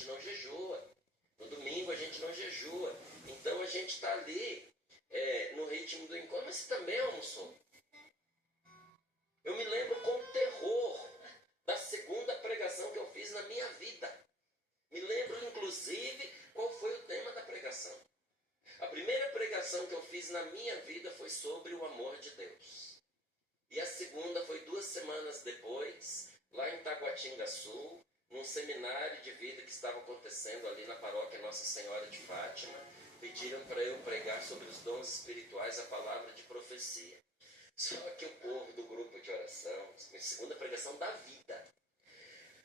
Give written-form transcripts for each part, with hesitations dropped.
gente não jejua. No domingo a gente não jejua. Então a gente está ali no ritmo do encontro, mas você também almoçou. Eu me lembro com terror da segunda pregação que eu fiz na minha vida. Me lembro, inclusive, qual foi o tema da pregação. A primeira pregação que eu fiz na minha vida foi sobre o amor de Deus. E a segunda foi 2 semanas depois, lá em Taguatinga Sul, num seminário de vida que estava acontecendo ali na paróquia Nossa Senhora de Fátima. Pediram para eu pregar sobre os dons espirituais, a palavra de profecia. Só que o povo do grupo de oração, minha segunda pregação da vida,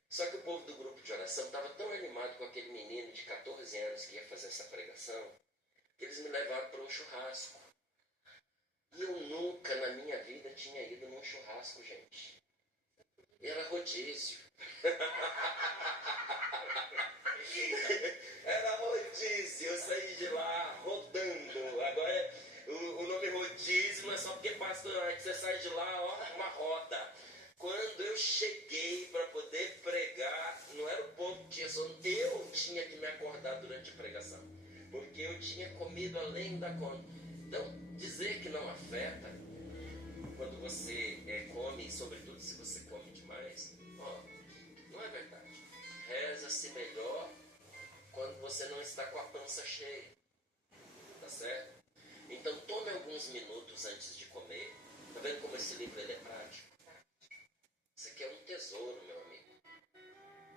só que o povo do grupo de oração estava tão animado com aquele menino de 14 anos que ia fazer essa pregação, que eles me levaram para um churrasco. E eu nunca na minha vida tinha ido num churrasco, gente. E era rodízio. Era rodízio, eu saí de lá rodando. Agora o nome rodízio não é só porque passa, você sai de lá, ó, uma roda. Quando eu cheguei para poder pregar, não era o povo que tinha sono, eu tinha que me acordar durante a pregação, porque eu tinha comido além da conta. Então, dizer que não afeta, quando você come, sobretudo se você come demais, não é verdade. Reza-se melhor quando você não está com a pança cheia, tá certo? Então, tome alguns minutos antes de comer. Tá vendo como esse livro ele é prático? Isso aqui é um tesouro, meu amigo.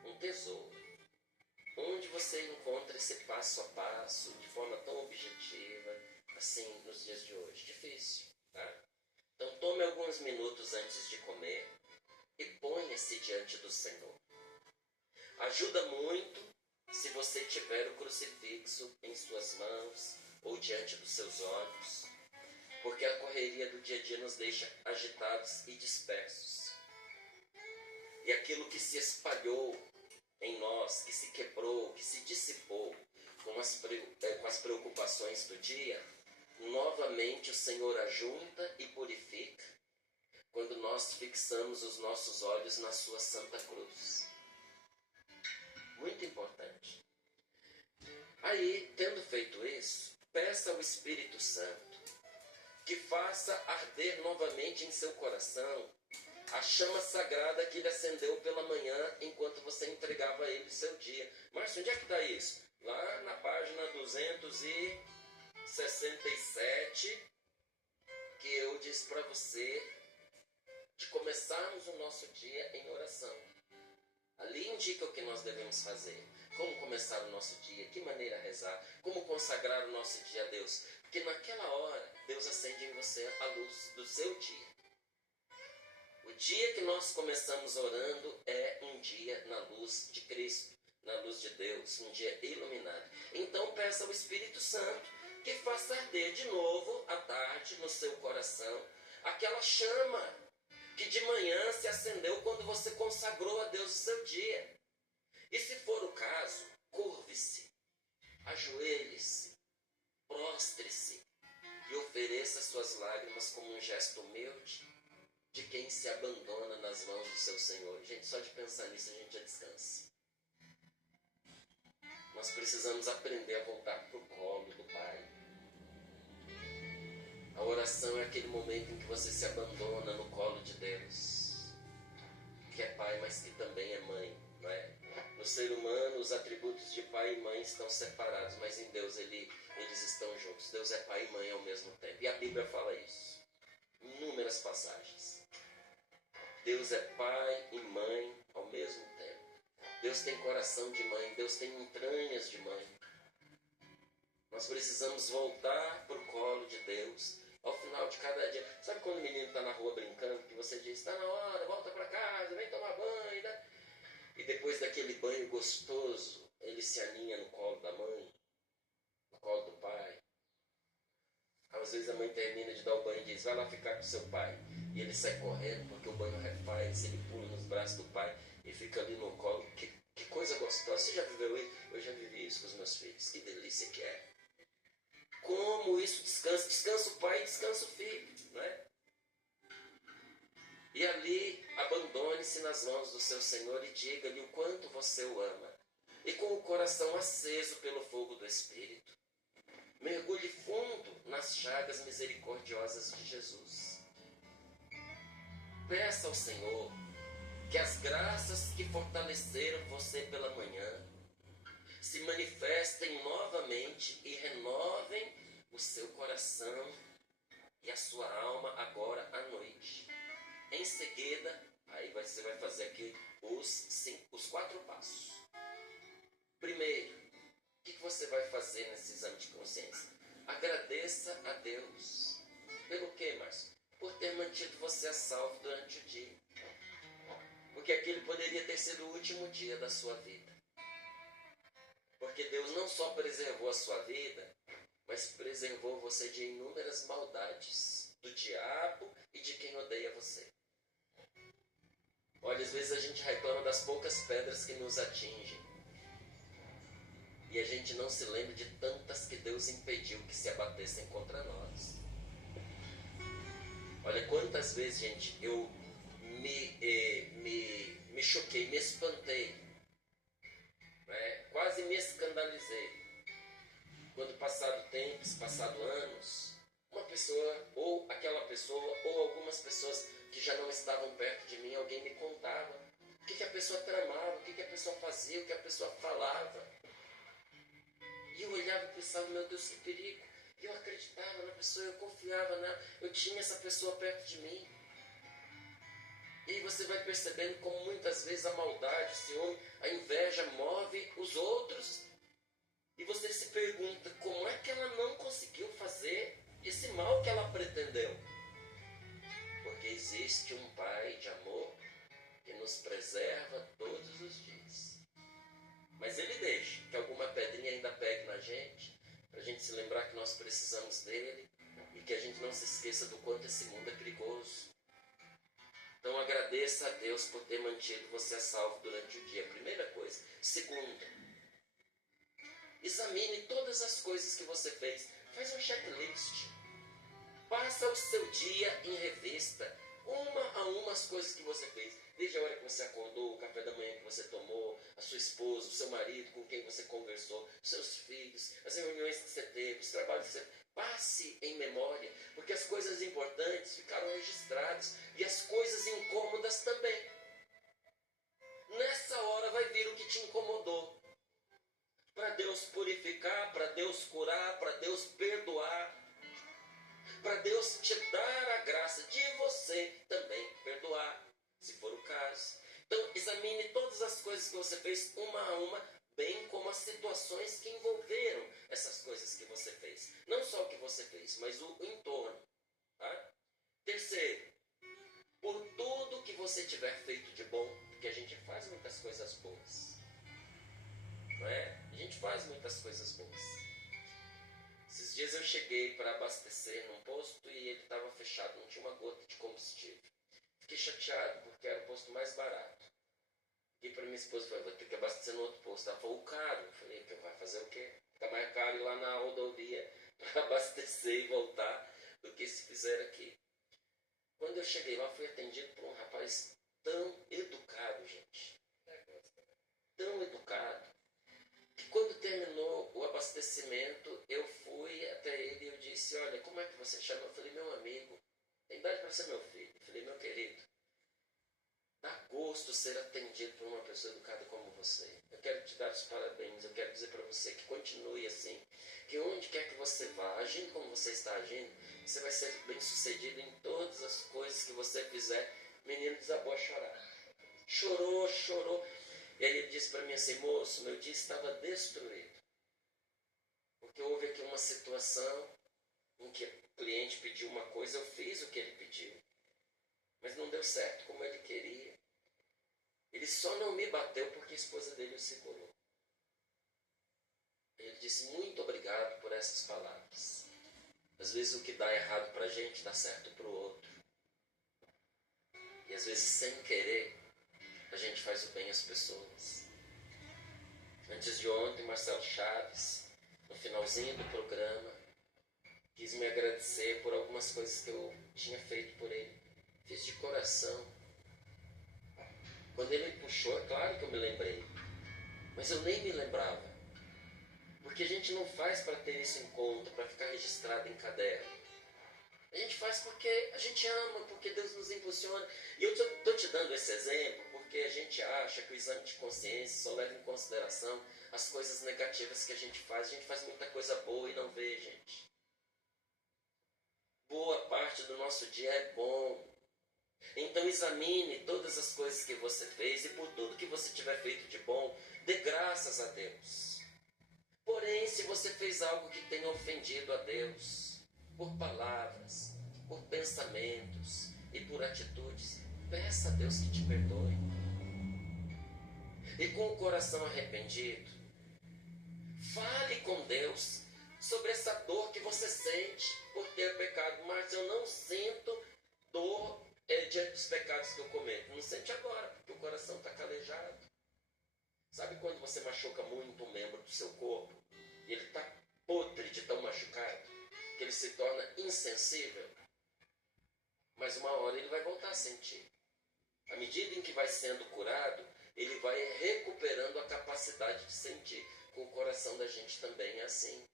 Um tesouro. Onde você encontra esse passo a passo, de forma tão objetiva, assim, nos dias de hoje? Difícil, tá? Então, tome alguns minutos antes de comer e ponha-se diante do Senhor. Ajuda muito se você tiver o crucifixo em suas mãos ou diante dos seus olhos, porque a correria do dia a dia nos deixa agitados e dispersos. E aquilo que se espalhou em nós, que se quebrou, que se dissipou com as preocupações do dia, novamente o Senhor ajunta e purifica quando nós fixamos os nossos olhos na sua Santa Cruz. Muito importante. Aí, tendo feito isso, peça ao Espírito Santo que faça arder novamente em seu coração a chama sagrada que ele acendeu pela manhã enquanto você entregava a ele o seu dia. Márcio, onde é que está isso? Lá na página 267, que eu disse para você de começarmos o nosso dia em oração. Ali indica o que nós devemos fazer. Como começar o nosso dia, que maneira rezar, como consagrar o nosso dia a Deus. Porque naquela hora, Deus acende em você a luz do seu dia. O dia que nós começamos orando é um dia na luz de Cristo, na luz de Deus, um dia iluminado. Então peça ao Espírito Santo que faça arder de novo à tarde no seu coração aquela chama que de manhã se acendeu quando você consagrou a Deus o seu dia. E se for o caso, curve-se, ajoelhe-se, prostre-se e ofereça suas lágrimas como um gesto humilde de quem se abandona nas mãos do seu Senhor. Gente, só de pensar nisso a gente já descansa. Nós precisamos aprender a voltar para o colo do Pai. A oração é aquele momento em que você se abandona no colo de Deus, que é Pai, mas que também é Mãe, não é? No ser humano, os atributos de Pai e Mãe estão separados, mas em Deus eles estão juntos. Deus é Pai e Mãe ao mesmo tempo. E a Bíblia fala isso. Inúmeras passagens. Deus é Pai e Mãe ao mesmo tempo. Deus tem coração de mãe, Deus tem entranhas de mãe. Nós precisamos voltar para o colo de Deus ao final de cada dia. Sabe quando o menino está na rua brincando, que você diz, está na hora, volta para casa, vem tomar banho, né? E depois daquele banho gostoso, ele se aninha no colo da mãe, no colo do pai. Às vezes a mãe termina de dar o banho e diz, vai lá ficar com seu pai. E ele sai correndo porque o banho refaz, ele pula nos braços do pai e fica ali no colo. Que coisa gostosa. Você já viveu isso? Eu já vivi isso com os meus filhos. Que delícia que é. Como isso descansa. Descansa o pai e descansa o filho, não é? E ali, abandone-se nas mãos do seu Senhor e diga-lhe o quanto você o ama. E com o coração coração aceso pelo fogo do Espírito. Mergulhe fundo nas chagas misericordiosas de Jesus. Peça ao Senhor que as graças que fortaleceram você pela manhã se manifestem novamente e renovem o seu coração e a sua alma agora à noite. Em seguida, aí você vai fazer aqui os 4 passos. Primeiro, o que você vai fazer nesse exame de consciência? Agradeça a Deus. Pelo quê, Márcio? Por ter mantido você a salvo durante o dia. Porque aquele poderia ter sido o último dia da sua vida. Porque Deus não só preservou a sua vida, mas preservou você de inúmeras maldades do diabo e de quem odeia você. Olha, às vezes a gente reclama das poucas pedras que nos atingem. E a gente não se lembra de tantas que Deus impediu que se abatessem contra nós. Olha quantas vezes, gente, eu me choquei, me espantei, né? Quase me escandalizei. Quando passado tempos, passado anos, uma pessoa, ou aquela pessoa, ou algumas pessoas que já não estavam perto de mim, alguém me contava o que a pessoa tramava, o que a pessoa fazia, o que a pessoa falava. E eu olhava e pensava, meu Deus, que perigo. E eu acreditava na pessoa, eu confiava nela, eu tinha essa pessoa perto de mim. E aí você vai percebendo como muitas vezes a maldade, o ciúme, a inveja move os outros. E você se pergunta, como é que ela não conseguiu fazer esse mal que ela pretendeu? Porque existe um Pai de amor que nos preserva todos os dias. Mas Ele deixa que alguma pedrinha ainda pegue na gente, para a gente se lembrar que nós precisamos dEle e que a gente não se esqueça do quanto esse mundo é perigoso. Então agradeça a Deus por ter mantido você a salvo durante o dia. Primeira coisa. Segunda, examine todas as coisas que você fez. Faz um checklist. Passa o seu dia em revista. Uma a uma as coisas que você fez. Desde a hora que você acordou, o café da manhã que você tomou, a sua esposa, o seu marido com quem você conversou, seus filhos, as reuniões que você teve, os trabalhos que você teve. Passe em memória, porque as coisas importantes ficaram registradas e as coisas incômodas também. Nessa hora vai vir o que te incomodou. Para Deus purificar, para Deus curar, para Deus perdoar, para Deus te dar a graça de você também perdoar, se for o caso. Então examine todas as coisas que você fez uma a uma, bem como as situações que envolveram essas coisas que você fez. Não só o que você fez, mas o entorno. Tá? Terceiro, por tudo que você tiver feito de bom, porque a gente faz muitas coisas boas. Não é? A gente faz muitas coisas boas. Esses dias eu cheguei para abastecer num posto e ele estava fechado, não tinha uma gota de combustível. Fiquei chateado porque era o posto mais barato. E para minha esposa, eu falei, vou ter que abastecer no outro posto. Ela falou, caro. Eu falei, vai fazer o quê? Fica mais caro ir lá na rodovia para abastecer e voltar do que se fizer aqui. Quando eu cheguei lá, fui atendido por um rapaz tão educado, gente. Tão educado. Que quando terminou o abastecimento, eu fui até ele e eu disse, olha, como é que você chama? Eu falei, meu amigo, tem idade para ser meu filho. Eu falei, meu querido, dá gosto ser atendido por uma pessoa educada como você. Eu quero te dar os parabéns, eu quero dizer para você que continue assim, que onde quer que você vá, agindo como você está agindo, você vai ser bem sucedido em todas as coisas que você fizer. O menino desabou a chorar. Chorou, chorou. E aí ele disse para mim assim, moço, meu dia estava destruído. Porque houve aqui uma situação em que o cliente pediu uma coisa, eu fiz o que ele pediu. Mas não deu certo como ele queria. Ele só não me bateu porque a esposa dele o segurou. Ele disse, muito obrigado por essas palavras. Às vezes o que dá errado para a gente dá certo para o outro. E às vezes sem querer, a gente faz o bem às pessoas. Antes de ontem, Marcelo Chaves, no finalzinho do programa, quis me agradecer por algumas coisas que eu tinha feito por ele. Fiz de coração. Quando ele me puxou, é claro que eu me lembrei. Mas eu nem me lembrava Porque a gente não faz para ter isso em conta, para ficar registrado em caderno. A gente faz porque a gente ama, porque Deus nos impulsiona. E eu estou te dando esse exemplo porque a gente acha que o exame de consciência só leva em consideração as coisas negativas que a gente faz. A gente faz muita coisa boa e não vê, gente. Boa parte do nosso dia é bom. Então examine todas as coisas que você fez e por tudo que você tiver feito de bom, dê graças a Deus. Porém, se você fez algo que tenha ofendido a Deus, por palavras, por pensamentos e por atitudes, peça a Deus que te perdoe. E com o coração arrependido, fale com Deus sobre essa dor que você sente por ter pecado. Mas eu não sinto dor diante dos pecados que eu cometo. Não sente agora, porque o coração está calejado. Sabe quando você machuca muito um membro do seu corpo e ele está podre de tão machucado, que ele se torna insensível? Mas uma hora ele vai voltar a sentir. À medida em que vai sendo curado, ele vai recuperando a capacidade de sentir. Com o coração da gente também é assim.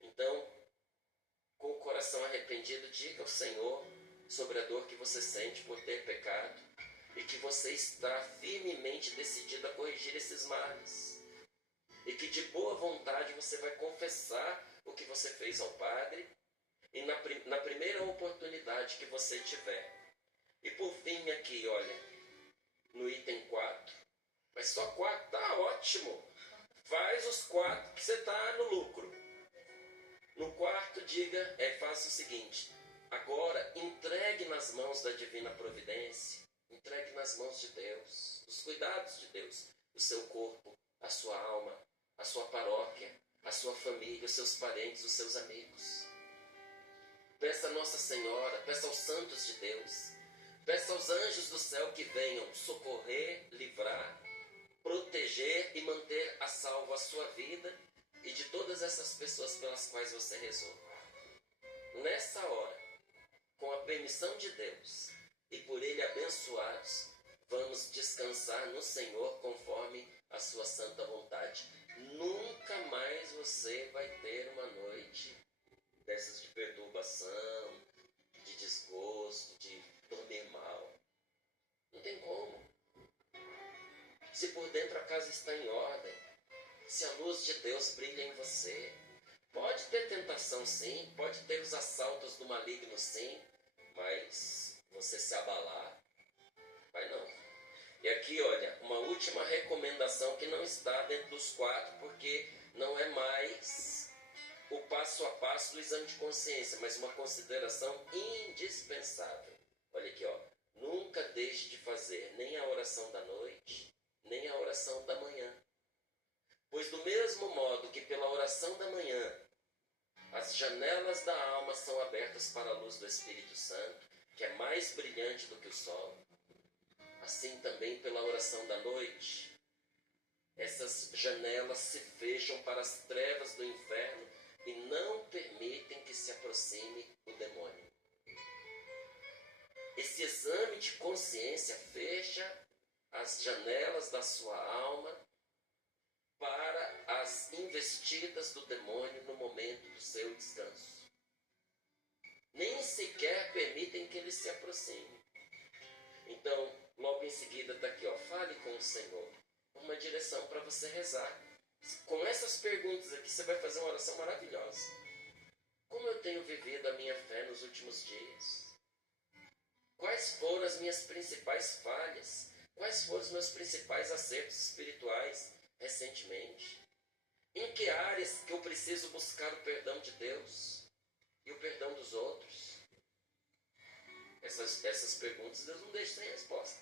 Então, com o coração arrependido, diga ao Senhor sobre a dor que você sente por ter pecado e que você está firmemente decidido a corrigir esses males. E que de boa vontade você vai confessar o que você fez ao Padre e na primeira oportunidade que você tiver. E por fim aqui, olha, no item 4, mas só 4, tá ótimo. Faz os 4 que você está no lucro. No quarto, faça o seguinte: agora entregue nas mãos da divina providência, entregue nas mãos de Deus, os cuidados de Deus, o seu corpo, a sua alma, a sua paróquia, a sua família, os seus parentes, os seus amigos. Peça a Nossa Senhora, peça aos santos de Deus, peça aos anjos do céu que venham socorrer, livrar, proteger e manter a salvo a sua vida e de todas essas pessoas pelas quais você rezou. Nessa hora, com a permissão de Deus e por Ele abençoados, vamos descansar no Senhor conforme a sua santa vontade. Nunca mais você vai ter uma noite dessas de perturbação, de desgosto, de dormir mal. Não tem como. Se por dentro a casa está em ordem, se a luz de Deus brilha em você, pode ter tentação sim, pode ter os assaltos do maligno sim, mas você se abalar, vai não. E aqui, olha, uma última recomendação que não está dentro dos 4, porque não é mais o passo a passo do exame de consciência, mas uma consideração indispensável. Olha aqui, ó, nunca deixe de fazer nem a oração da noite, nem a oração da manhã. Pois do mesmo modo que pela oração da manhã as janelas da alma são abertas para a luz do Espírito Santo, que é mais brilhante do que o sol, assim também pela oração da noite, essas janelas se fecham para as trevas do inferno e não permitem que se aproxime o demônio. Esse exame de consciência fecha as janelas da sua alma para as investidas do demônio no momento do seu descanso. Nem sequer permitem que ele se aproxime. Então, logo em seguida está aqui, ó, fale com o Senhor. Uma direção para você rezar. Com essas perguntas aqui, você vai fazer uma oração maravilhosa. Como eu tenho vivido a minha fé nos últimos dias? Quais foram as minhas principais falhas? Quais foram os meus principais acertos espirituais recentemente? Em que áreas que eu preciso buscar o perdão de Deus e o perdão dos outros? Essas perguntas Deus não deixa sem resposta.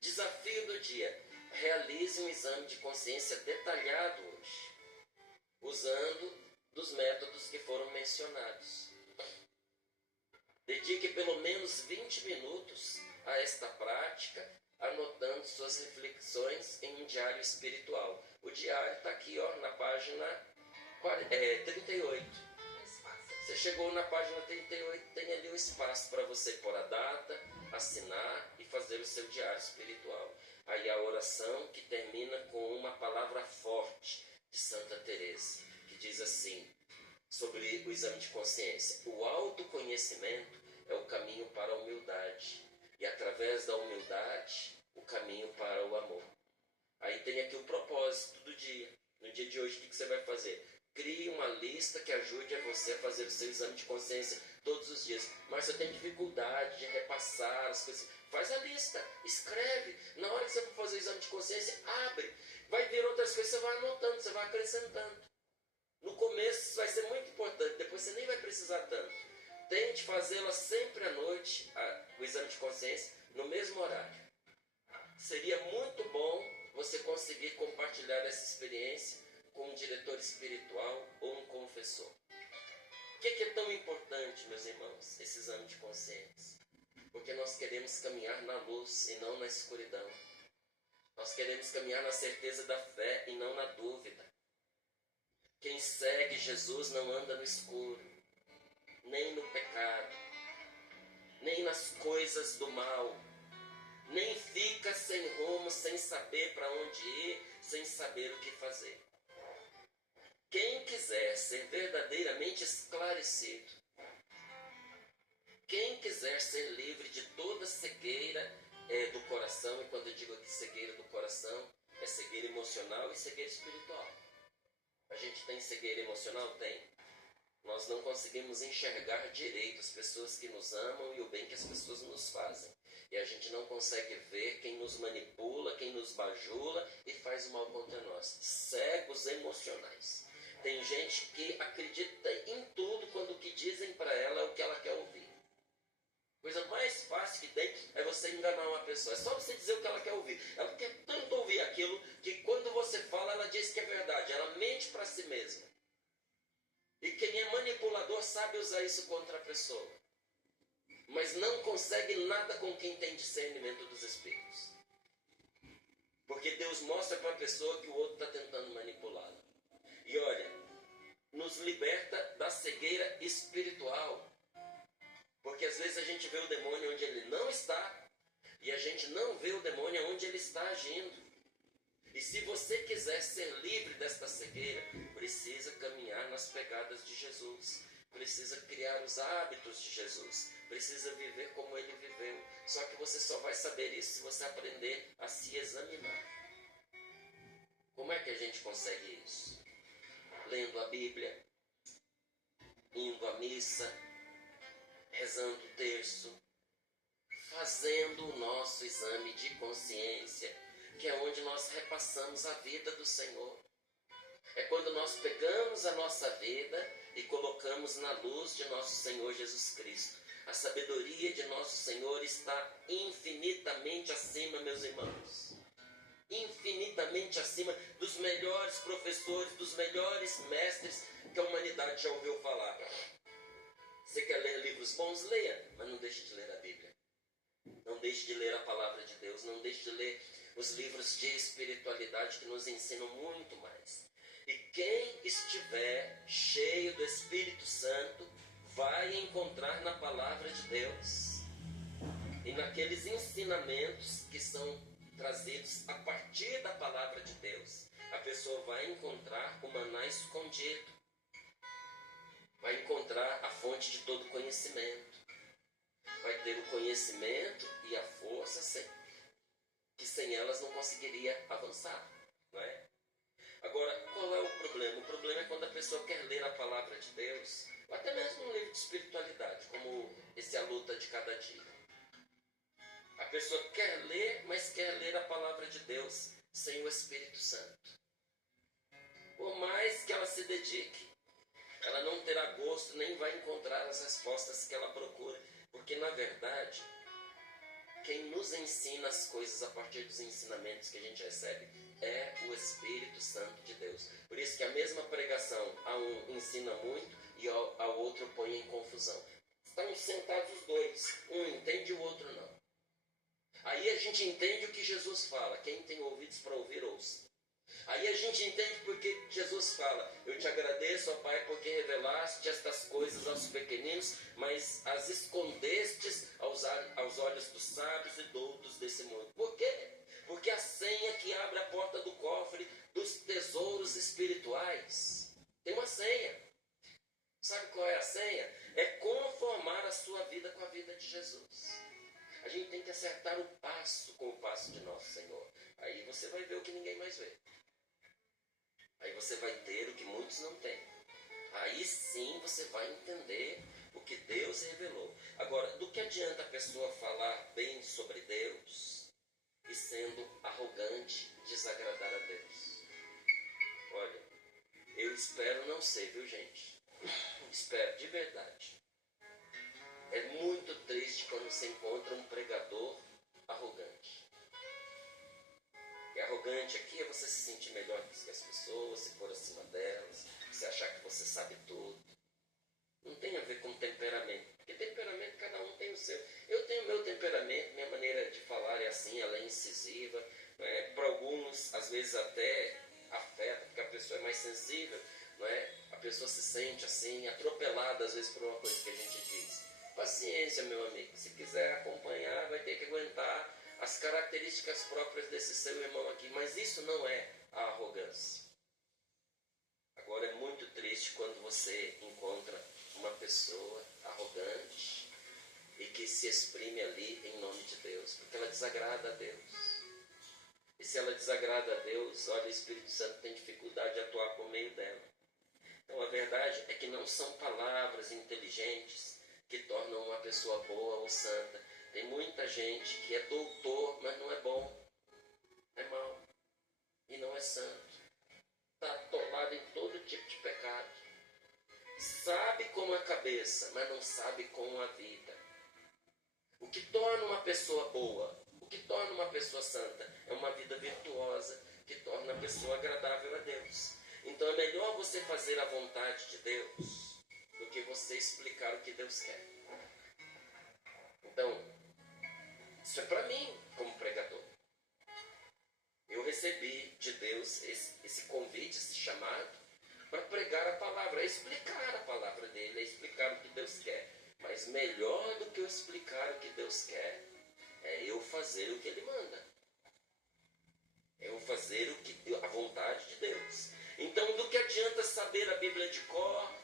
Desafio do dia: realize um exame de consciência detalhado hoje, usando dos métodos que foram mencionados. Dedique pelo menos 20 minutos a esta prática, anotando suas reflexões em um diário espiritual. O diário está aqui, ó, na página 38. Você chegou na página 38, tem ali o espaço para você pôr a data, assinar e fazer o seu diário espiritual. Aí a oração que termina com uma palavra forte, de Santa Teresa, que diz assim, sobre o exame de consciência: o autoconhecimento é o caminho para a humildade, e através da humildade, o caminho para o amor. Aí tem aqui o propósito do dia. No dia de hoje, o que você vai fazer? Crie uma lista que ajude a você a fazer o seu exame de consciência todos os dias. Mas você tem dificuldade de repassar as coisas. Faz a lista, escreve. Na hora que você for fazer o exame de consciência, abre. Vai ver outras coisas, você vai anotando, você vai acrescentando. No começo isso vai ser muito importante, depois você nem vai precisar tanto. Tente fazê-la sempre à noite, o exame de consciência, no mesmo horário. Seria muito bom você conseguir compartilhar essa experiência com um diretor espiritual ou um confessor. Por que é tão importante, meus irmãos, esse exame de consciência? Porque nós queremos caminhar na luz e não na escuridão. Nós queremos caminhar na certeza da fé e não na dúvida. Quem segue Jesus não anda no escuro, nem no pecado, nem nas coisas do mal, nem fica sem rumo, sem saber para onde ir, sem saber o que fazer. Quem quiser ser verdadeiramente esclarecido, quem quiser ser livre de toda cegueira do coração, e quando eu digo aqui cegueira do coração, é cegueira emocional e cegueira espiritual. A gente tem cegueira emocional? Tem. Nós não conseguimos enxergar direito as pessoas que nos amam e o bem que as pessoas nos fazem. E a gente não consegue ver quem nos manipula, quem nos bajula e faz o mal contra nós. Cegos emocionais. Tem gente que acredita em tudo quando o que dizem para ela é o que ela quer ouvir. A coisa mais fácil que tem é você enganar uma pessoa. É só você dizer o que ela quer ouvir. Ela quer tanto ouvir aquilo que quando você fala, ela diz que é verdade. Ela mente para si mesma. E quem é manipulador sabe usar isso contra a pessoa. Mas não consegue nada com quem tem discernimento dos espíritos. Porque Deus mostra para a pessoa que o outro está tentando manipulá-la. E olha, nos liberta da cegueira espiritual. Porque às vezes a gente vê o demônio onde ele não está, e a gente não vê o demônio onde ele está agindo. E se você quiser ser livre desta cegueira, precisa caminhar nas pegadas de Jesus. Precisa criar os hábitos de Jesus. Precisa viver como ele viveu. Só que você só vai saber isso se você aprender a se examinar. Como é que a gente consegue isso? Lendo a Bíblia, indo à missa, rezando o terço, fazendo o nosso exame de consciência, que é onde nós repassamos a vida do Senhor. É quando nós pegamos a nossa vida e colocamos na luz de nosso Senhor Jesus Cristo. A sabedoria de nosso Senhor está infinitamente acima, meus irmãos. Infinitamente acima dos melhores professores, dos melhores mestres que a humanidade já ouviu falar. Você quer ler livros bons? Leia, mas não deixe de ler a Bíblia. Não deixe de ler a palavra de Deus. Não deixe de ler os livros de espiritualidade que nos ensinam muito mais. E quem estiver cheio do Espírito Santo vai encontrar na palavra de Deus e naqueles ensinamentos que são trazidos a partir da palavra de Deus. A pessoa vai encontrar o maná escondido, vai encontrar a fonte de todo conhecimento, vai ter o conhecimento e a força que sem elas não conseguiria avançar, não é? Agora, qual é o problema? O problema é quando a pessoa quer ler a palavra de Deus, ou até mesmo um livro de espiritualidade, como esse A Luta de Cada Dia. A pessoa quer ler, mas quer ler a palavra de Deus sem o Espírito Santo. Por mais que ela se dedique, ela não terá gosto, nem vai encontrar as respostas que ela procura. Porque, na verdade, quem nos ensina as coisas a partir dos ensinamentos que a gente recebe é o Espírito Santo de Deus. Por isso que a mesma pregação, a um ensina muito e ao outro põe em confusão. Estão sentados os dois, um entende e o outro não. Aí a gente entende o que Jesus fala. Quem tem ouvidos para ouvir, ouça. Aí a gente entende porque Jesus fala: eu te agradeço, ó Pai, porque revelaste estas coisas aos pequeninos, mas as escondestes aos olhos dos sábios e doutos desse mundo. Por quê? Porque a senha que abre a porta do cofre dos tesouros espirituais têm uma senha. Sabe qual é a senha? É conformar a sua vida com a vida de Jesus. A gente tem que acertar o passo com o passo de nosso Senhor. Aí você vai ver o que ninguém mais vê. Aí você vai ter o que muitos não têm. Aí sim você vai entender o que Deus revelou. Agora, do que adianta a pessoa falar bem sobre Deus e sendo arrogante, desagradar a Deus? Olha, eu espero não ser, viu, gente? Espero, de verdade. É muito triste quando você encontra um pregador arrogante. E arrogante aqui é você se sentir melhor que as pessoas, se for acima delas, você achar que você sabe tudo. Não tem a ver com temperamento, porque temperamento cada um tem o seu. Eu tenho o meu temperamento, minha maneira de falar é assim, ela é incisiva. Para alguns, às vezes até afeta, porque a pessoa é mais sensível, não é? A pessoa se sente assim, atropelada às vezes por uma coisa que a gente diz. Paciência, meu amigo, se quiser acompanhar, vai ter que aguentar as características próprias desse seu irmão aqui, mas isso não é a arrogância. Agora é muito triste quando você encontra uma pessoa arrogante e que se exprime ali em nome de Deus, porque ela desagrada a Deus. E se ela desagrada a Deus, olha, o Espírito Santo tem dificuldade de atuar por meio dela. Então a verdade é que não são palavras inteligentes que tornam uma pessoa boa ou santa. Tem muita gente que é doutor, mas não é bom, é mau e não é santo. Está atolado em todo tipo de pecado. Sabe com a cabeça, mas não sabe com a vida. O que torna uma pessoa boa, o que torna uma pessoa santa, é uma vida virtuosa, que torna a pessoa agradável a Deus. Então é melhor você fazer a vontade de Deus do que você explicar o que Deus quer. Então, isso é para mim como pregador. Eu recebi de Deus esse convite, esse chamado, para pregar a palavra, é explicar a palavra dele, é explicar o que Deus quer. Mas melhor do que eu explicar o que Deus quer, é eu fazer o que ele manda. É eu fazer a vontade de Deus. Então, do que adianta saber a Bíblia de cor,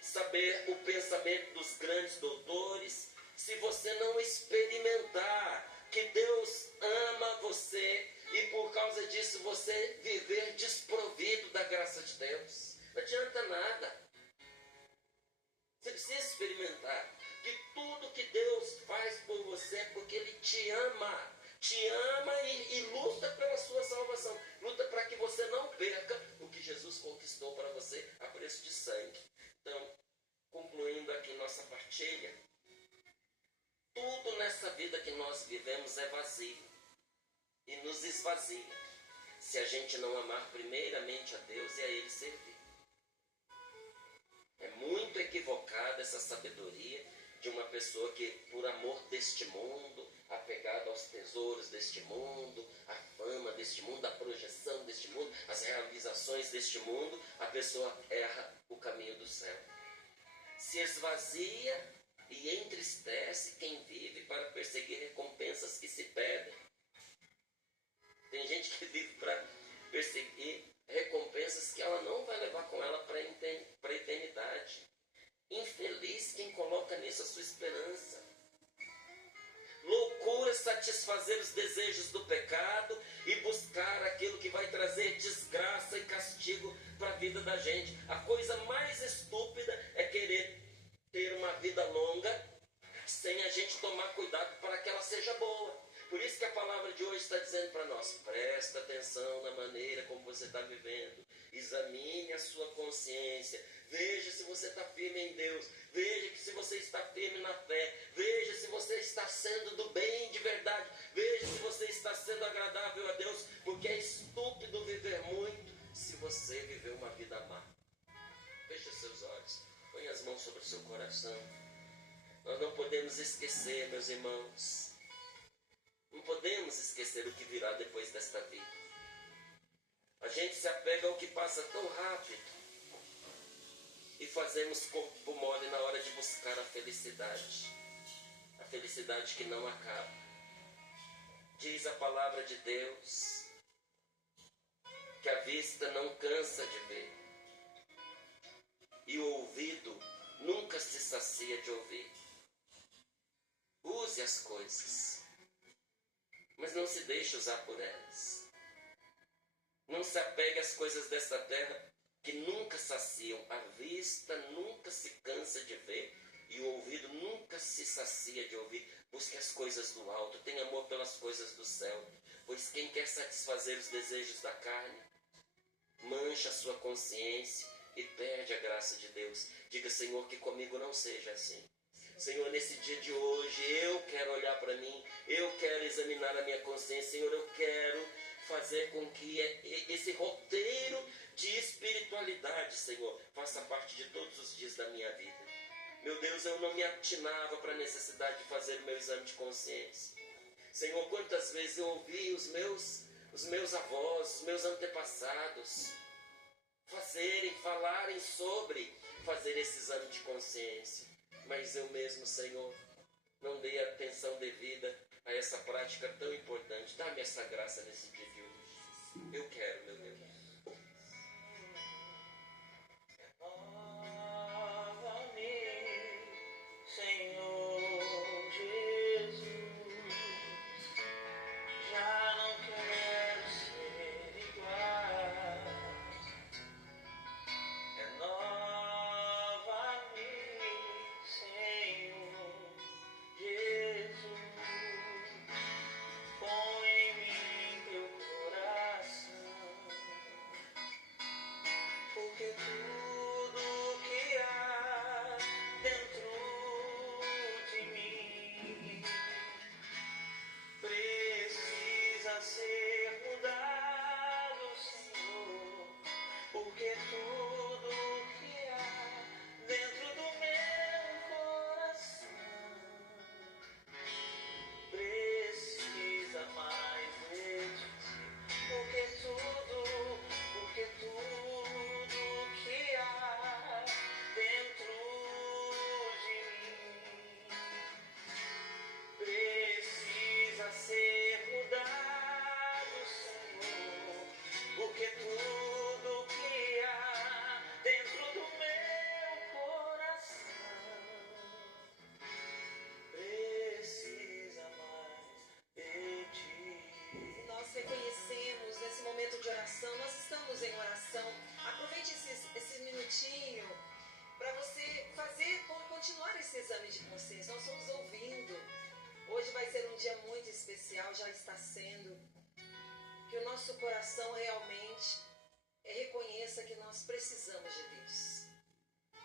saber o pensamento dos grandes doutores, se você não experimentar que Deus ama você e por causa disso você viver desprovido da graça de Deus? Não adianta nada. Você precisa experimentar que tudo que Deus faz por você é porque Ele te ama. Te ama e luta pela sua salvação. Luta para que você não perca o que Jesus conquistou para você a preço de sangue. Então, concluindo aqui nossa partilha, tudo nessa vida que nós vivemos é vazio e nos esvazia se a gente não amar primeiramente a Deus e a Ele servir. É muito equivocada essa sabedoria de uma pessoa que, por amor deste mundo, apegada aos tesouros deste mundo, a fama deste mundo, a projeção deste mundo, as realizações deste mundo, a pessoa erra o caminho do céu. Se esvazia e entristece quem vive para perseguir recompensas que se pedem. Tem gente que vive para perseguir recompensas que ela não vai levar com ela para a eternidade. Infeliz quem coloca nisso a sua esperança. Loucura satisfazer os desejos do pecado e buscar aquilo que vai trazer desgraça e castigo para a vida da gente. A coisa mais estúpida é querer ter uma vida longa sem a gente tomar cuidado para que ela seja boa. Por isso que a palavra de hoje está dizendo para nós: presta atenção na maneira como você está vivendo. Examine a sua consciência. Veja se você está firme em Deus. Veja que se você está firme na fé. Veja se você está sendo do bem de verdade. Veja se você está sendo agradável a Deus. Porque é estúpido viver muito se você viver uma vida má. Feche seus olhos. Põe as mãos sobre o seu coração. Nós não podemos esquecer, meus irmãos. Não podemos esquecer o que virá depois desta vida. A gente se apega ao que passa tão rápido e fazemos corpo mole na hora de buscar a felicidade. A felicidade que não acaba. Diz a palavra de Deus que a vista não cansa de ver sacia de ouvir. Use as coisas, mas não se deixe usar por elas. Não se apegue às coisas desta terra que nunca saciam. A vista nunca se cansa de ver e o ouvido nunca se sacia de ouvir. Busque as coisas do alto, tenha amor pelas coisas do céu, pois quem quer satisfazer os desejos da carne mancha a sua consciência e perde a graça de Deus. Diga: Senhor, que comigo não seja assim. Senhor, nesse dia de hoje eu quero olhar para mim, eu quero examinar a minha consciência. Senhor, eu quero fazer com que esse roteiro de espiritualidade, Senhor, faça parte de todos os dias da minha vida. Meu Deus, eu não me atinava para a necessidade de fazer o meu exame de consciência. Senhor, quantas vezes eu ouvi os meus avós, os meus antepassados falarem sobre fazer esse exame de consciência. Mas eu mesmo, Senhor, não dei atenção devida a essa prática tão importante. Dá-me essa graça nesse dia de hoje. Eu quero, meu Deus. Continuar esse exame de consciência, nós estamos ouvindo. Hoje vai ser um dia muito especial, já está sendo. Que o nosso coração realmente reconheça que nós precisamos de Deus.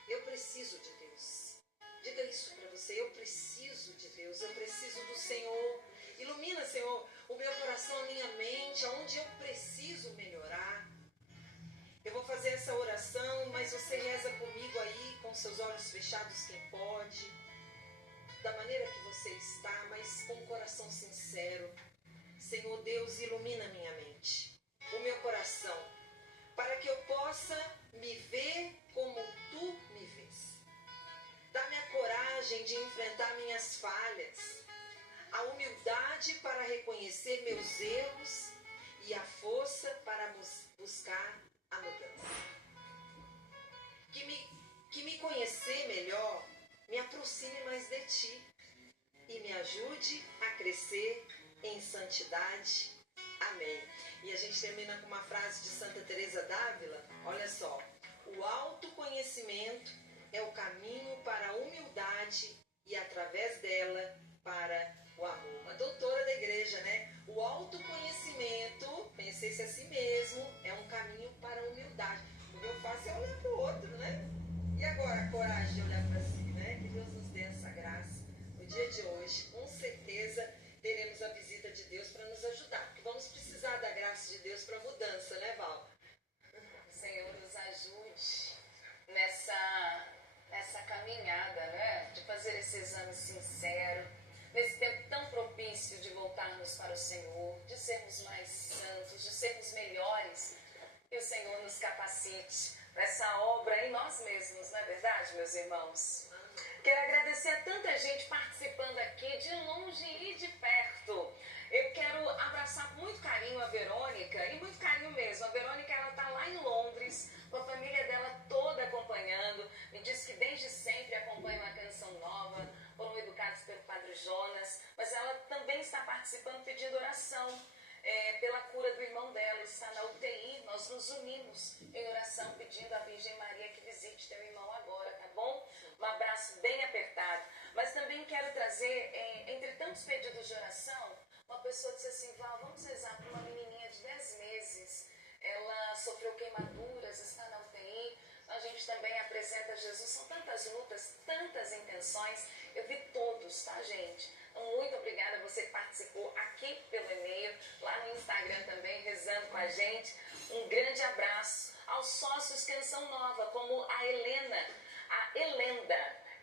Eu preciso de Deus. Diga isso para você: eu preciso de Deus, eu preciso do Senhor. Ilumina, Senhor, o meu coração, a minha mente, aonde eu preciso melhorar. Eu vou fazer essa oração, mas você reza comigo aí, com seus olhos fechados, quem pode, da maneira que você está, mas com um coração sincero. Senhor Deus, ilumina minha mente, o meu coração, para que eu possa me ver como Tu me vês. Dá-me a coragem de enfrentar minhas falhas, a humildade para reconhecer meus erros e a força para buscar a mudança. Que me conhecer melhor me aproxime mais de Ti e me ajude a crescer em santidade. Amém. E a gente termina com uma frase de Santa Teresa d'Ávila. Olha só: o autoconhecimento é o caminho para a humildade e através dela para o amor. Uma doutora da igreja, né? O autoconhecimento, conhecer-se a si mesmo, é um caminho para a humildade. O que eu faço é olhar para o outro, né? E agora a coragem de olhar para si, né? Que Deus nos dê essa graça. No dia de hoje, com certeza, teremos a visita de Deus para nos ajudar. Porque vamos precisar da graça de Deus para mudança, né, Val? O Senhor nos ajude nessa caminhada, né? De fazer esse exame sincero, nesse tempo tão propício de voltarmos para o Senhor, de sermos mais santos, de sermos melhores. Que o Senhor nos capacite para essa obra em nós mesmos, não é verdade, meus irmãos? Quero agradecer a tanta gente participando aqui, de longe e de perto. Eu quero abraçar com muito carinho a Verônica, e muito carinho mesmo. A Verônica, ela está lá em Londres, com a família dela toda acompanhando. Me disse que desde sempre acompanha a Canção unimos em oração pedindo à Virgem Maria que visite teu irmão agora, tá bom? Um abraço bem apertado. Mas também quero trazer, entre tantos pedidos de oração, uma pessoa disse assim: Val, vamos rezar para uma menininha de 10 meses. Ela sofreu queimaduras, está na UTI. A gente também apresenta Jesus. São tantas lutas, tantas intenções. Eu vi todos, tá, gente? Então, muito obrigada a você que participou aqui pelo e-mail, lá no Instagram também, rezando com a gente. Um grande abraço aos sócios Canção Nova, como a Helenda.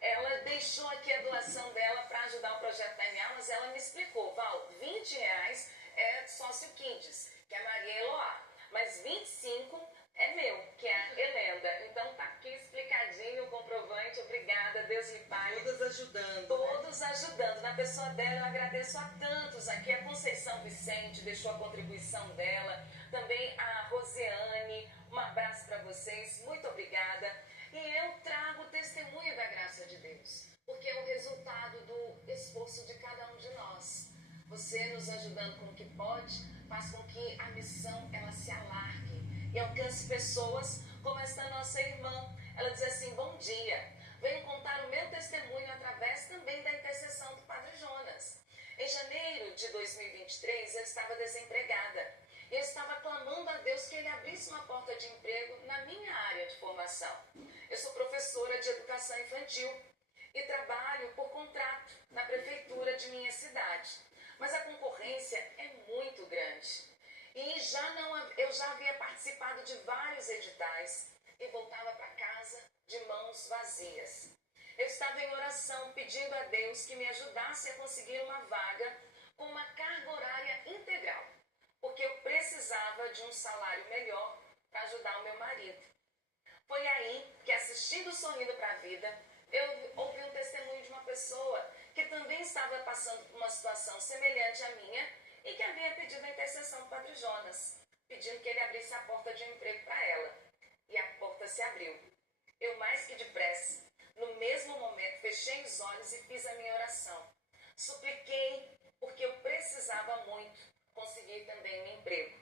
Ela deixou aqui a doação dela para ajudar o projeto da MA, mas ela me explicou: Val, R$20 é sócio Kids, que é a Maria Eloá, mas 25 é meu, que é a Helenda. Então tá aqui explicadinho o comprovante. Obrigada, Deus lhe pague. Todas ajudando. Todos ajudando. Na pessoa dela, eu agradeço a tantos aqui. A Conceição Vicente deixou a contribuição dela. Também a Rosiane. Um abraço para vocês. Muito obrigada. E eu trago o testemunho da graça de Deus, porque é o resultado do esforço de cada um de nós. Você nos ajudando com o que pode, faz com que a missão ela se alargue e alcance pessoas como esta nossa irmã. Ela diz assim: bom dia, venho contar o meu testemunho através também da intercessão do Padre Jonas. Em janeiro de 2023, eu estava desempregada. Eu estava clamando a Deus que Ele abrisse uma porta de emprego na minha área de formação. Eu sou professora de educação infantil e trabalho por contrato na prefeitura de minha cidade. Mas a concorrência é muito grande. E eu já havia participado de vários editais e voltava para casa de mãos vazias. Eu estava em oração pedindo a Deus que me ajudasse a conseguir uma vaga com uma carga horária integral, porque eu precisava de um salário melhor para ajudar o meu marido. Foi aí que, assistindo Sorrindo para a Vida, eu ouvi um testemunho de uma pessoa que também estava passando por uma situação semelhante à minha e que havia pedido a intercessão do Padre Jonas, pedindo que ele abrisse a porta de um emprego para ela. E a porta se abriu. Eu, mais que depressa, no mesmo momento, fechei os olhos e fiz a minha oração. Supliquei porque eu precisava muito conseguir também um emprego.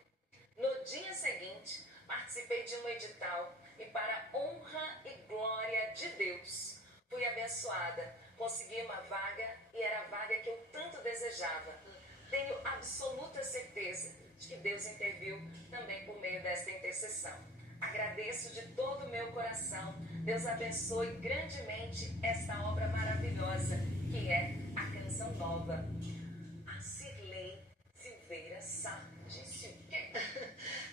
No dia seguinte, participei de um edital e, para honra e glória de Deus, fui abençoada. Consegui uma vaga e era a vaga que eu tanto desejava. Tenho absoluta certeza de que Deus interviu também por meio desta intercessão. Agradeço de todo o meu coração. Deus abençoe grandemente esta obra maravilhosa que é a Canção Nova. A Cirlei Silveira Sá disse o quê?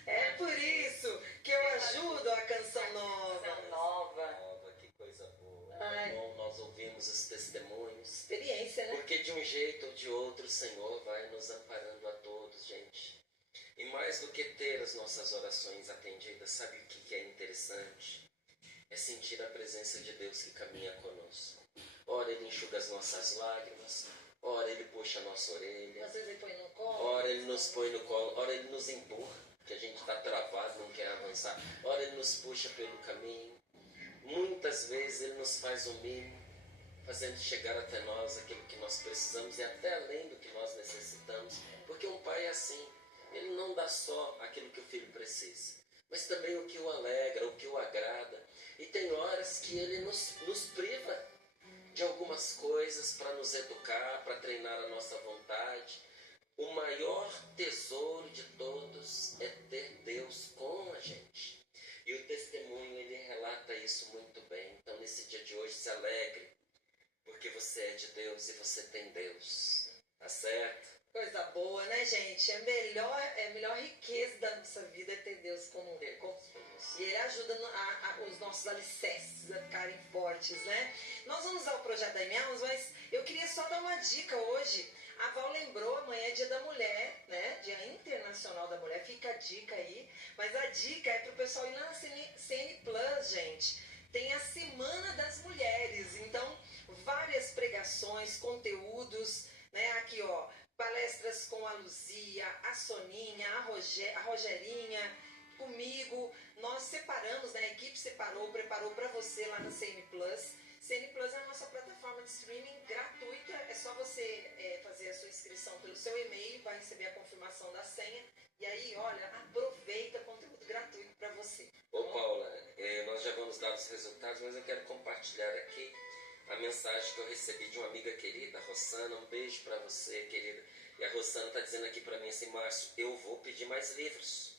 É por isso que eu ajudo a Canção Nova. Canção Nova. Que coisa boa. Ai. Bom, nós ouvimos os testemunhos. Experiência, né? Porque de um jeito ou de outro o Senhor vai nos amparando a todos, gente. E mais do que ter as nossas orações atendidas, sabe o que é interessante? É sentir a presença de Deus que caminha conosco. Ora Ele enxuga as nossas lágrimas, ora Ele puxa a nossa orelha, Às vezes ele põe no colo. ora Ele nos põe no colo, ora Ele nos empurra, que a gente está travado, não quer avançar, ora Ele nos puxa pelo caminho. Muitas vezes Ele nos faz um mimo, fazendo chegar até nós aquilo que nós precisamos e até além do que nós necessitamos, porque um pai é assim. Ele não dá só aquilo que o filho precisa, mas também o que o alegra, o que o agrada. E tem horas que ele nos priva de algumas coisas para nos educar, para treinar a nossa vontade. O maior tesouro de todos é ter Deus com a gente. E o testemunho, ele relata isso muito bem. Então, nesse dia de hoje, se alegre, porque você é de Deus e você tem Deus. Tá certo? Coisa boa, né, gente? É a melhor riqueza da nossa vida é ter Deus como e Ele ajuda os nossos alicerces a ficarem fortes, né? Nós vamos usar o projeto da Imeus, mas eu queria só dar uma dica hoje. A Val lembrou, amanhã é Dia da Mulher, né? Dia Internacional da Mulher, fica a dica aí. Mas a dica é pro pessoal ir lá na CN Plus, gente. Tem a Semana das Mulheres, então várias pregações, conteúdos, né? Aqui, ó, palestras com a Luzia, a Soninha, a Rogerinha, comigo. Nós separamos, né? A equipe separou, preparou para você lá na CN Plus. CN Plus é a nossa plataforma de streaming gratuita. É só você fazer a sua inscrição pelo seu e-mail, vai receber a confirmação da senha E aí, olha, aproveita conteúdo gratuito para você. Ô Paula, nós já vamos dar os resultados, mas eu quero compartilhar aqui a mensagem que eu recebi de uma amiga querida, Rossana. Um beijo para você, querida. E a Rossana está dizendo aqui para mim assim: Márcio, eu vou pedir mais livros.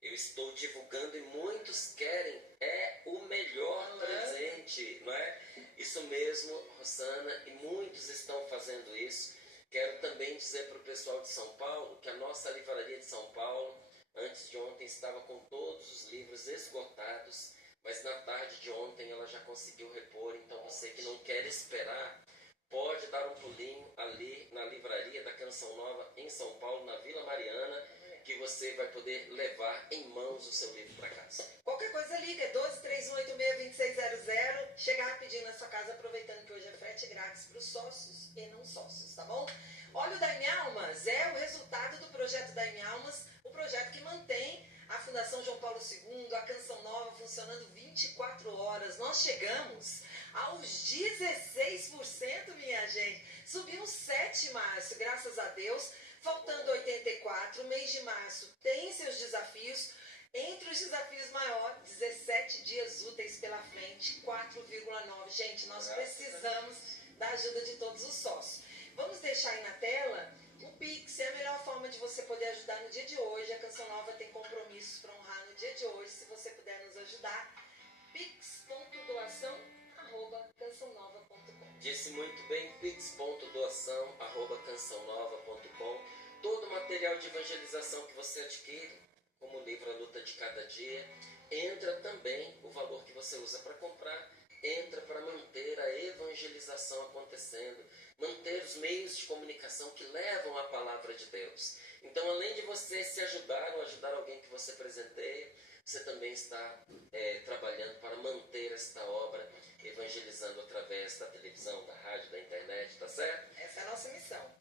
Eu estou divulgando e muitos querem. É o melhor presente, não é? Isso mesmo, Rossana, e muitos estão fazendo isso. Quero também dizer para o pessoal de São Paulo que a nossa livraria de São Paulo, antes de ontem, estava com todos os livros esgotados, mas na tarde de ontem ela já conseguiu repor. Então você que não quer esperar, pode dar um pulinho ali na livraria da Canção Nova em São Paulo, na Vila Mariana, que você vai poder levar em mãos o seu livro para casa. Qualquer coisa liga, 12-3186-2600. Chega rapidinho na sua casa, aproveitando que hoje é frete grátis para os sócios e não sócios, tá bom? Olha, o Daime Almas é o resultado do projeto Daime Almas, o projeto que mantém a Fundação João Paulo II, a Canção Nova, funcionando 24 horas. Nós chegamos aos 16%, minha gente. Subimos 7, Márcio, graças a Deus. Faltando 84, o mês de março tem seus desafios. Entre os desafios maiores, 17 dias úteis pela frente, 4,9. Gente, nós precisamos da ajuda de todos os sócios. Vamos deixar aí na tela o Pix, é a melhor forma de você poder ajudar no dia de hoje. A Canção Nova tem compromissos para honrar no dia de hoje. Se você puder nos ajudar, pix.doação@cançãonova.com. Disse muito bem, pix.doação@cançãonova.com. Todo o material de evangelização que você adquire, como o livro A Luta de Cada Dia, entra também o valor que você usa para comprar, entra para manter a evangelização acontecendo, manter os meios de comunicação que levam a palavra de Deus. Então, além de você se ajudar ou ajudar alguém que você presenteia, você também está trabalhando para manter esta obra evangelizando através da televisão, da rádio, da internet, tá certo? Essa é a nossa missão.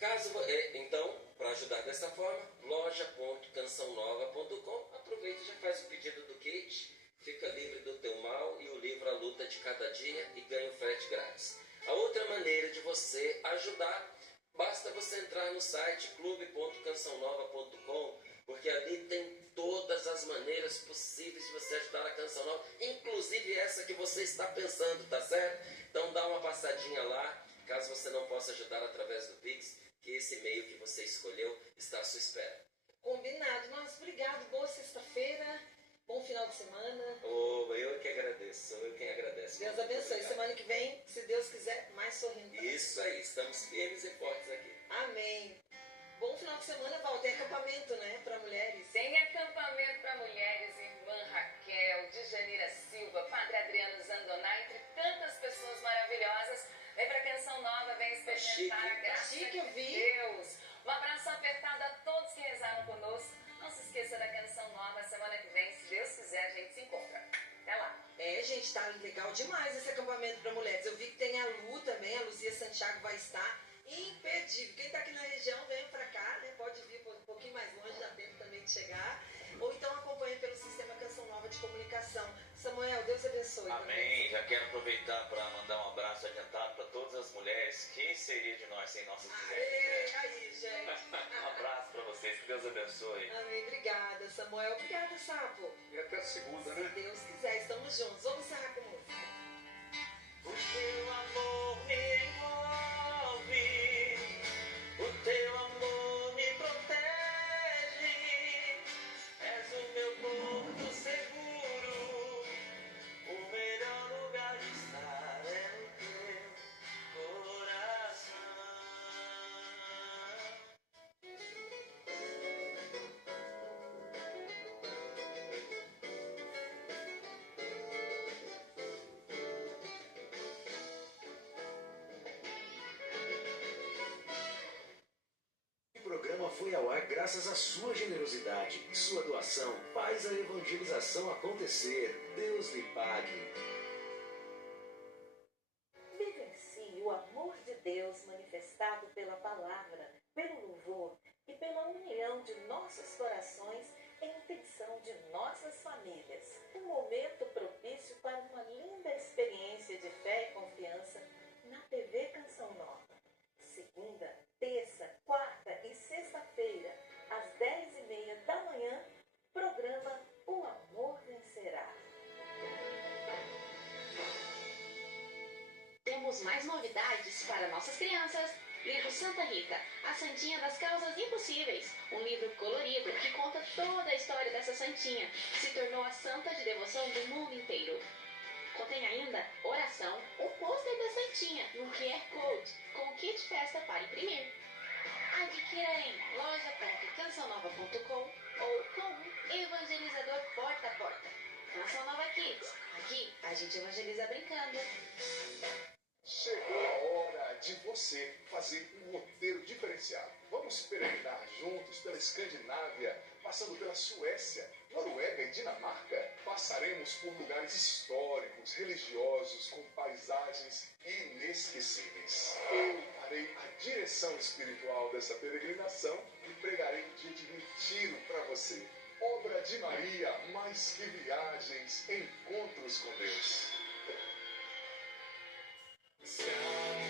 Então, para ajudar dessa forma, loja.cançãonova.com, aproveita e já faz o pedido do kit, fica livre do teu mal e o livro A Luta de Cada Dia e ganha o frete grátis. A outra maneira de você ajudar, basta você entrar no site clube.cançãonova.com, porque ali tem todas as maneiras possíveis de você ajudar a Canção Nova, inclusive essa que você está pensando, tá certo? Então dá uma passadinha lá, caso você não possa ajudar através do Pix, que esse e-mail que você escolheu está à sua espera. Combinado. Nossa, obrigado. Boa sexta-feira. Bom final de semana. Eu que agradeço. Sou eu quem agradece. Deus abençoe. Semana que vem, se Deus quiser, mais sorrindo. Isso aí. Estamos firmes e fortes aqui. Amém. Bom final de semana, Val. Tem acampamento, né? Para mulheres. Tem acampamento para mulheres, irmã Raquel, Djanira Silva, Padre Adriano Zandoná, entre tantas pessoas maravilhosas. Vem para Canção Nova, vem experimentar a graça de Deus. Um abraço apertado a todos que rezaram conosco. Não se esqueça da Canção Nova. Semana que vem, se Deus quiser, a gente se encontra. Até lá. Gente, tá legal demais esse acampamento para mulheres. Eu vi que tem a Lu também, a Luzia Santiago vai estar. Imperdível. Quem tá aqui na região, venha para cá, né? Pode vir um pouquinho mais longe, dá tempo também de chegar. Ou então acompanhe pelo Sistema Canção Nova de Comunicação. Samuel, Deus abençoe. Amém. Já quero aproveitar para mandar um abraço adiantado para todas as mulheres. Quem seria de nós sem nossas mulheres? Aí, gente. Um abraço para vocês. Que Deus abençoe. Amém. Obrigada, Samuel. Obrigada, Sapo. E até segunda, Se né? Deus quiser, estamos juntos. Vamos encerrar com música. O teu amor me envolve, o teu amor me protege, és o meu porto seguro, o melhor lugar de estar é no teu coração. O programa foi ao ar graças à sua generosidade. Sua doação faz a evangelização acontecer. Deus lhe pague. Vivencie o amor de Deus manifestado pela palavra, pelo louvor e pela união de nossos corações em intenção de nossas famílias. Um momento propício para uma linda experiência de fé e confiança na TV Canção Nova. Segunda, terça, quarta e sexta-feira, às 10h30 da nossas crianças. Livro Santa Rita, a Santinha das Causas Impossíveis. Um livro colorido que conta toda a história dessa santinha, que se tornou a santa de devoção do mundo inteiro. Contém ainda oração, um pôster da santinha e um QR Code com o kit festa para imprimir. Adquira em loja.cançãonova.com ou com Evangelizador Porta a Porta. Canção Nova Kids. Aqui a gente evangeliza brincando. Chegou a hora de você fazer um roteiro diferenciado. Vamos peregrinar juntos pela Escandinávia, passando pela Suécia, Noruega e Dinamarca. Passaremos por lugares históricos, religiosos, com paisagens inesquecíveis. Eu farei a direção espiritual dessa peregrinação e pregarei um dia de retiro para você. Obra de Maria, mais que viagens, encontros com Deus. Sound